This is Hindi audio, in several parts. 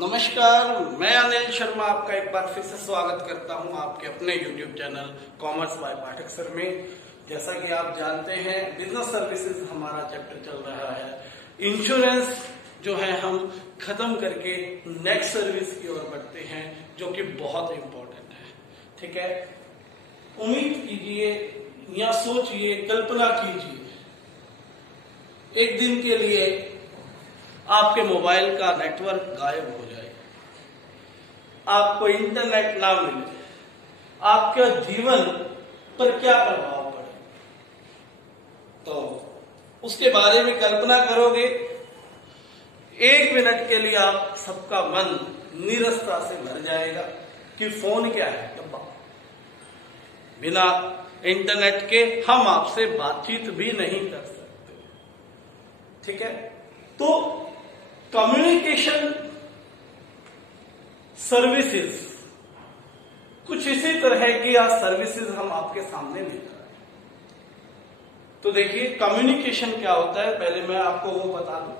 नमस्कार, मैं अनिल शर्मा आपका एक बार फिर से स्वागत करता हूं आपके अपने YouTube channel commerce by Pathak sir में। जैसा कि आप जानते हैं, बिजनेस सर्विसेज हमारा चैप्टर चल रहा है। इंश्योरेंस जो है हम खत्म करके नेक्स्ट सर्विस की ओर बढ़ते हैं, जो कि बहुत इंपॉर्टेंट है। ठीक है, उम्मीद कीजिए या सोचिए, कल्पना कीजिए, एक दिन के लिए आपके मोबाइल का नेटवर्क गायब हो जाए, आपको इंटरनेट ना मिले, आपके जीवन पर क्या प्रभाव पड़े। तो उसके बारे में कल्पना करोगे, एक मिनट के लिए आप सबका मन नीरसता से भर जाएगा कि फोन क्या है, डब्बा। बिना इंटरनेट के हम आपसे बातचीत भी नहीं कर सकते। ठीक है, तो कम्युनिकेशन सर्विसेज कुछ इसी तरह की आज सर्विसेज हम आपके सामने लेकर आए। तो देखिए, कम्युनिकेशन क्या होता है, पहले मैं आपको वो बता दूं।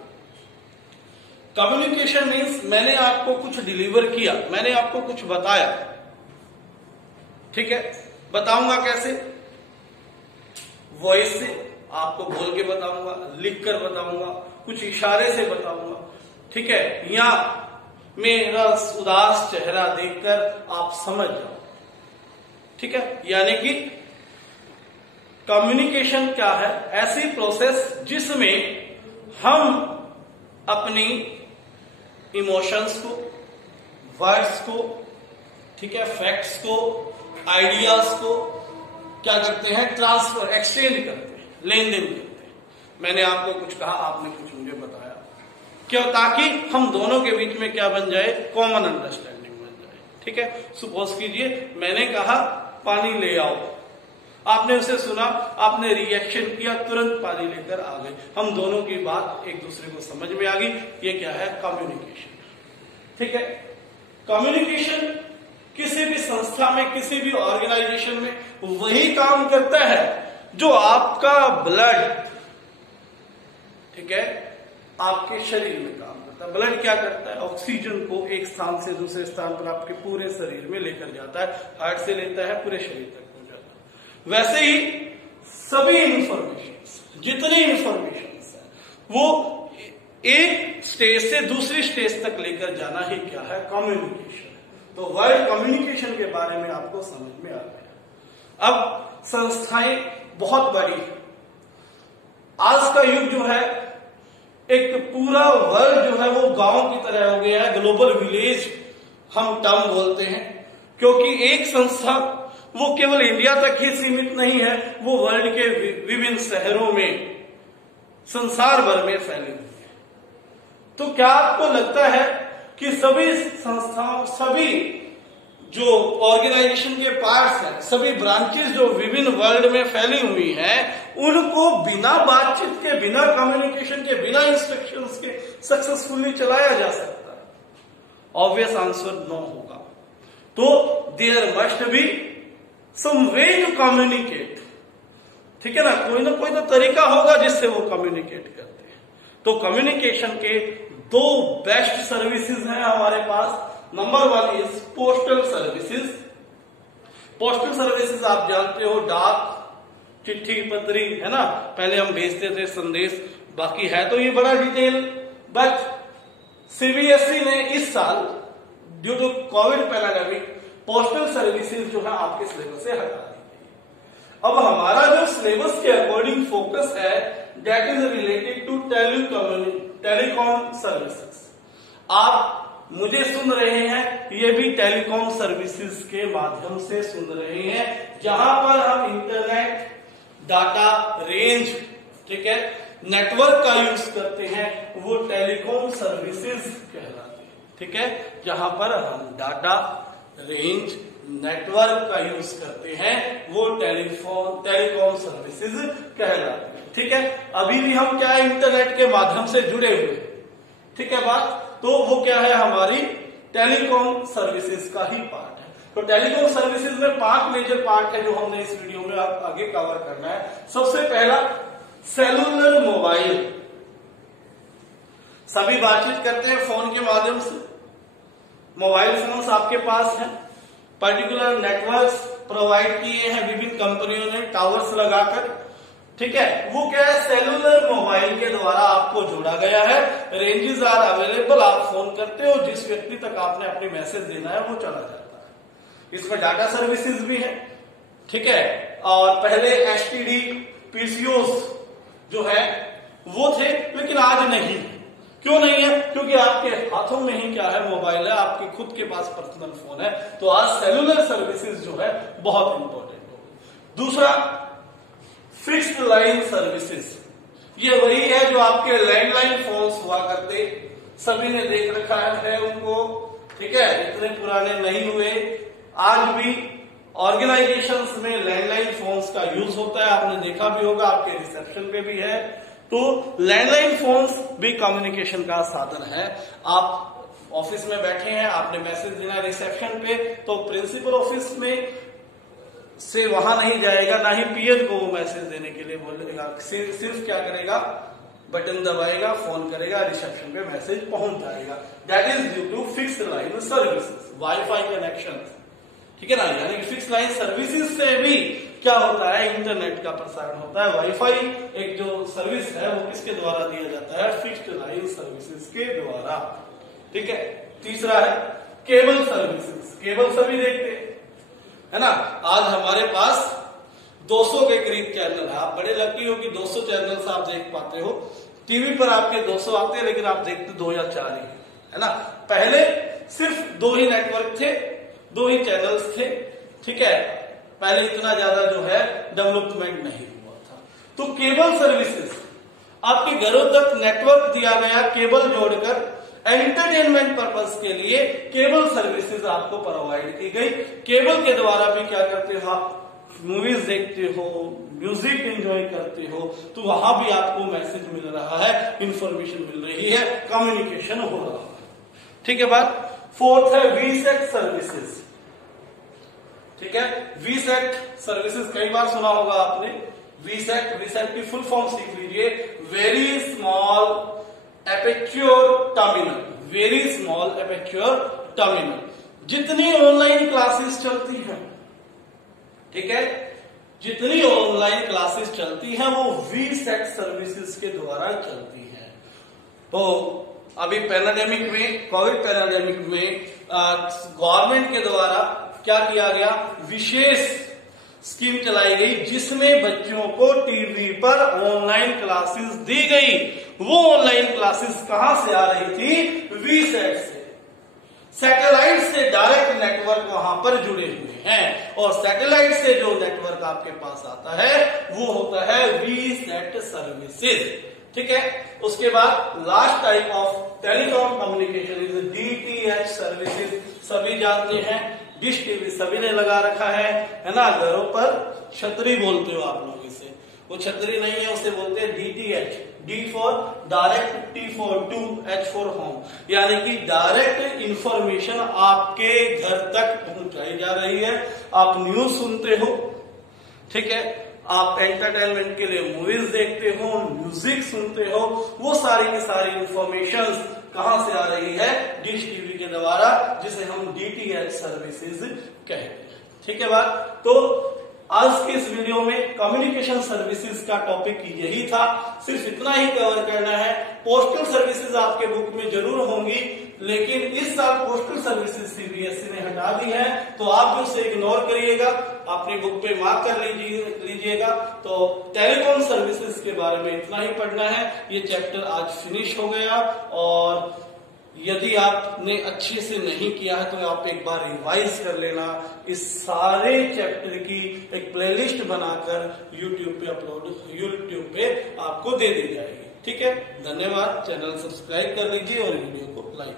कम्युनिकेशन मीन्स मैंने आपको कुछ डिलीवर किया, मैंने आपको कुछ बताया। ठीक है, बताऊंगा कैसे? वॉइस से आपको बोल के बताऊंगा, लिख कर बताऊंगा, कुछ इशारे से बताऊंगा। ठीक है, या मेरा उदास चेहरा देखकर आप समझ जाओ। ठीक है, यानी कि कम्युनिकेशन क्या है? ऐसी प्रोसेस जिसमें हम अपनी इमोशंस को, वर्ड्स को, ठीक है, फैक्ट्स को, आइडियाज को क्या करते हैं? ट्रांसफर, एक्सचेंज करते हैं, लेन देन करते हैं। मैंने आपको कुछ कहा, आपने कुछ मुझे बताया, क्यों? ताकि हम दोनों के बीच में क्या बन जाए? कॉमन अंडरस्टैंडिंग बन जाए। ठीक है, सपोज कीजिए मैंने कहा पानी ले आओ, आपने उसे सुना, आपने रिएक्शन किया, तुरंत पानी लेकर आ गए, हम दोनों की बात एक दूसरे को समझ में आ गई। ये क्या है? कम्युनिकेशन। ठीक है, कम्युनिकेशन किसी भी संस्था में, किसी भी ऑर्गेनाइजेशन में वही काम करता है जो आपका ब्लड, ठीक है, आपके शरीर में काम करता है। ब्लड क्या करता है? ऑक्सीजन को एक स्थान से दूसरे स्थान पर आपके पूरे शरीर में लेकर जाता है। हार्ट से लेता है, पूरे शरीर तक पहुंचाता है। वैसे ही सभी इंफॉर्मेशन, जितनी इंफॉर्मेशन है, वो एक स्टेज से दूसरी स्टेज तक लेकर जाना ही क्या है? कम्युनिकेशन। तो वर्ड कम्युनिकेशन के बारे में आपको समझ में आ गया। अब संस्थाएं बहुत बड़ी, आज का युग जो है, एक पूरा वर्ल्ड जो है वो गांव की तरह हो गया है। ग्लोबल विलेज हम टर्म बोलते हैं, क्योंकि एक संस्था वो केवल इंडिया तक ही सीमित नहीं है, वो वर्ल्ड के विभिन्न शहरों में, संसार भर में फैली हुई है। तो क्या आपको लगता है कि सभी संस्थाओं, सभी जो ऑर्गेनाइजेशन के पार्ट्स हैं, सभी ब्रांचेस जो विभिन्न वर्ल्ड में फैली हुई हैं, उनको बिना बातचीत के, बिना कम्युनिकेशन के, बिना इंस्ट्रक्शंस के सक्सेसफुली चलाया जा सकता है? ऑब्वियस आंसर नो होगा। तो there must be some way to communicate. ठीक है ना कोई तो तरीका होगा जिससे वो कम्युनिकेट करते हैं। तो कम्युनिकेशन के दो बेस्ट सर्विसेज हैं हमारे पास। Number one is postal services. Postal services आप जानते हो, डाक, चिट्ठी, पत्री, है ना, पहले हम भेजते थे संदेश। बाकी है तो ये बड़ा डिटेल, बट सीबीएसई ने इस साल due to COVID pandemic postal services जो है आपके सिलेबस से हटा दी। अब हमारा जो सिलेबस के अकॉर्डिंग फोकस है, that is related to telecom services. आप मुझे सुन रहे हैं, ये भी टेलीकॉम सर्विसेज के माध्यम से सुन रहे हैं, जहां पर हम इंटरनेट, डाटा, रेंज, ठीक है, नेटवर्क का यूज करते हैं, वो टेलीकॉम सर्विसेज कहलाती है। ठीक है, जहां पर हम डाटा, रेंज, नेटवर्क का यूज करते हैं, वो टेलीकॉम सर्विसेज कहलाती है। ठीक है, अभी भी हम क्या है? इंटरनेट के माध्यम से जुड़े हुए हैं। ठीक है बात, तो वो क्या है? हमारी टेलीकॉम सर्विसेज का ही पार्ट है। तो टेलीकॉम सर्विसेज में 5 मेजर पार्ट है जो हमने इस वीडियो में आगे कवर करना है। सबसे पहला, सेलुलर मोबाइल। सभी बातचीत करते हैं फोन के माध्यम से, मोबाइल फोन्स आपके पास हैं, पर्टिकुलर नेटवर्क्स प्रोवाइड किए हैं विभिन्न कंपनियों ने टावर्स लगाकर, ठीक है। वो क्या है, सेलुलर मोबाइल के द्वारा आपको जोड़ा गया है। रेंजेस आर अवेलेबल, आप फोन करते हो, जिस व्यक्ति तक आपने अपनी मैसेज देना है वो चला जाता है। इसमें डाटा सर्विसेज भी है, ठीक है। और पहले एसटीडी पीसीओस जो है वो थे, लेकिन आज नहीं। क्यों नहीं है? क्योंकि आपके हाथों में ही क्या है, मोबाइल है, आपके खुद के पास पर्सनल फोन है। तो आज सेलुलर सर्विसेज जो है बहुत इंपॉर्टेंट हो। दूसरा, फिक्स्ड लाइन सर्विसेज, ये वही है जो आपके लैंडलाइन फोन्स हुआ करते, सभी ने देख रखा है उनको, ठीक है, इतने पुराने नहीं हुए। आज भी ऑर्गेनाइजेशंस में लैंडलाइन फोन्स का यूज होता है, आपने देखा भी होगा, आपके रिसेप्शन पे भी है। तो लैंडलाइन फोन्स भी कम्युनिकेशन का साधन है। आप ऑफिस में बैठे हैं, आपने मैसेज देना रिसेप्शन पे, तो प्रिंसिपल ऑफिस में से वहां नहीं जाएगा, ना ही पीएन को वो मैसेज देने के लिए बोलेगा, सिर्फ क्या करेगा, बटन दबाएगा, फोन करेगा, रिसेप्शन पे मैसेज पहुंच जाएगा। That is due to fixed line services, wifi connection, ठीक है ना। यानी फिक्स लाइन सर्विसेज से भी क्या होता है, इंटरनेट का प्रसारण होता है। वाईफाई एक जो सर्विस है वो किसके द्वारा दिया जाता है, फिक्स्ड लाइन सर्विसेज के द्वारा, ठीक है। तीसरा है केबल सर्विसेज, केबल सभी देखते हैं, है ना। आज हमारे पास 200 के करीब चैनल है, आप बड़े लकी हो कि 200 चैनल्स आप देख पाते हो। टीवी पर आपके 200 आते हैं, लेकिन आप देखते 2 या 4 ही, है ना। पहले सिर्फ 2 ही नेटवर्क थे, 2 ही चैनल्स थे, ठीक है। पहले इतना ज्यादा जो है डेवलपमेंट नहीं हुआ था। तो केबल सर्विसेज, आपके घरों तक नेटवर्क दिया गया, केबल जोड़कर एंटरटेनमेंट पर्पस के लिए केबल सर्विसेज आपको प्रोवाइड की गई। केबल के द्वारा भी क्या करते हो आप, मूवीज देखते हो, म्यूजिक एंजॉय करते हो, तो वहां भी आपको मैसेज मिल रहा है, इंफॉर्मेशन मिल रही है, कम्युनिकेशन हो रहा है, ठीक है। बात फोर्थ है वीसेट सर्विसेज, ठीक है। वीसेट सर्विसेज कई बार सुना होगा आपने। वीसेट की फुल फॉर्म सीख लीजिए, very small aperture terminal, very small aperture terminal. जितनी ऑनलाइन क्लासेस चलती हैं, ठीक है, जितनी ऑनलाइन क्लासेस चलती हैं वो वीसेट सर्विसेज के द्वारा चलती हैं। तो अभी पैंडेमिक में, कोविड पैंडेमिक में गवर्नमेंट के द्वारा क्या किया गया, विशेष स्कीम चलाई गई, जिसमें बच्चों को टीवी पर ऑनलाइन क्लासेस दी गई। वो ऑनलाइन क्लासेस कहां से आ रही थी, वीसेट से। सैटेलाइट से डायरेक्ट नेटवर्क वहां पर जुड़े हुए हैं, और सैटेलाइट से जो नेटवर्क आपके पास आता है वो होता है वीसेट सर्विसेज, ठीक है। उसके बाद last type of telecom communication is DTH services, सभी जानते हैं। डिश टीवी सभी ने लगा रखा है ना, घरों पर। छतरी बोलते हो आप लोग इसे, वो छतरी नहीं है, उसे बोलते हैं DTH, D for direct, T for to, H for home, यानी कि डायरेक्ट इंफॉर्मेशन आपके घर तक पहुंचाई जा रही है। आप न्यूज सुनते हो, ठीक है, आप एंटरटेनमेंट के लिए मूवीज देखते हो, म्यूजिक सुनते हो, वो सारी की सारी इंफॉर्मेशन कहां से आ रही है, डिश टीवी के द्वारा, जिसे हम डीटीएच सर्विसेज कहते हैं, ठीक है बात। तो आज के इस वीडियो में कम्युनिकेशन सर्विसेज का टॉपिक यही था, सिर्फ इतना ही कवर करना है। पोस्टल सर्विसेज आपके बुक में जरूर होंगी, लेकिन इस साल पोस्टल सर्विसेज सीबीएसई ने हटा दी है, तो आप भी उसे इग्नोर करिएगा, अपनी बुक पे मार्क कर लीजिएगा। तो टेलीकॉम सर्विसेज के बारे में इतना ही पढ़ना है, ये चैप्टर आज फिनिश हो गया। और यदि आपने अच्छे से नहीं किया है तो आप एक बार रिवाइज कर लेना। इस सारे चैप्टर की एक प्लेलिस्ट बनाकर यूट्यूब पे आपको दे दी जाएगी, ठीक है। धन्यवाद। चैनल सब्सक्राइब कर लीजिए और वीडियो को लाइक